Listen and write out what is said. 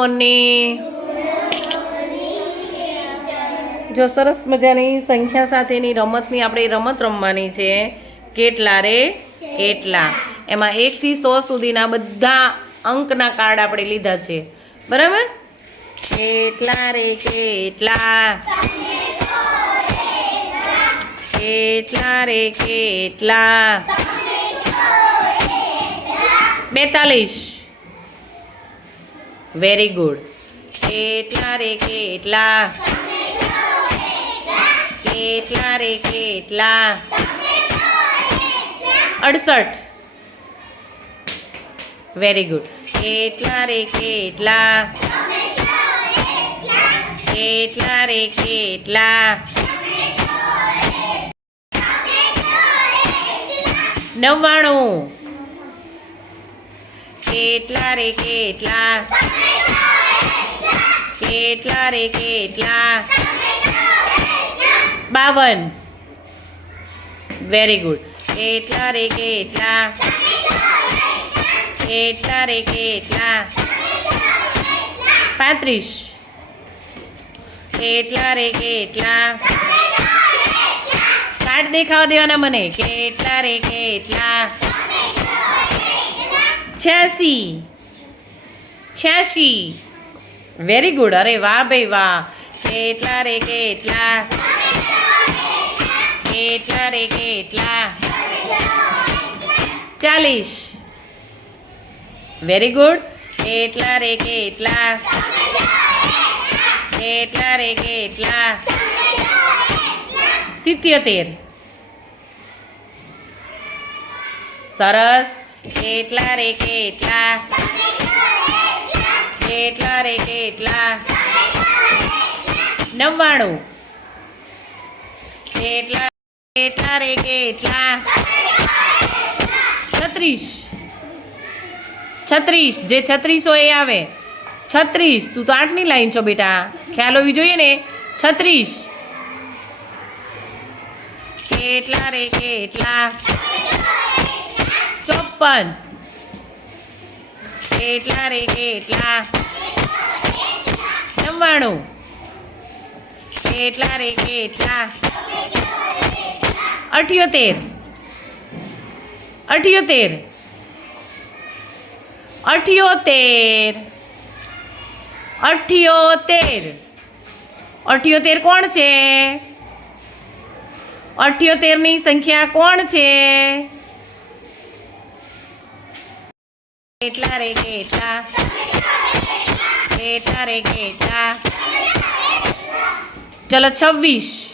Morning જો સરસ મજાની સંખ્યા સાથેની રમતની આપણે રમત રમવાની છે. કેટલા રે? કેટલા? એમાં એકથી સો સુધીના બધા અંકના કાર્ડ આપણે લીધા છે. બરાબર? કેટલા રે? કેટલા? કેટલા રે? કેટલા? બેતાલીસ. વેરી ગુડ કેટલા રે કેટલા? કેટલા રે કેટલા? અડસઠ. વેરી ગુડ કેટલા રે કેટલા? કેટલા રે કેટલા? નવ્વાણું. કેટલા રે કેટલા? કેટલા રે કેટલા? બાવન. વેરી ગુડ કેટલા રે કેટલા? કેટલા રે કેટલા? પાંત્રીસ. કેટલા રે કેટલા? કાર્ડ દેખાવા દેવાના મને. કેટલા રે કેટલા? છ્યાસી. છ્યાસી. વેરી ગુડ અરે વાહ ભાઈ વાહ. કેટલા રે કેટલા? કેટલા રે કેટલા? ચાલીસ. વેરી ગુડ કેટલા રે કેટલા? કેટલા રે કેટલા? સિત્યોતેર. સરસ. કેટલા રે કેટલા કેટલા રે કેટલા નવ્વાણું. કેટલા કેટલા રે કેટલા છત્રીસ. છત્રીસ. જે છત્રીસો એ આવે. છત્રીસ. તું તો આઠની લાઈન છો બેટા. ખ્યાલ હોવી જોઈએ ને? છત્રીસ. કેટલા રે કેટલા ચોપન કેટલા રે કેટલા નવ્વાણું. કેટલા રે કેટલા અઠ્યોતેર. અઠ્યોતેર. અઠ્યોતેર. અઠ્યોતેર. અઠ્યોતેર કોણ છે? અઠ્યોતેરની સંખ્યા કોણ છે? કેટલા રે કેટલા? કેટલા રે કેટલા? ચલો છવ્વીસ.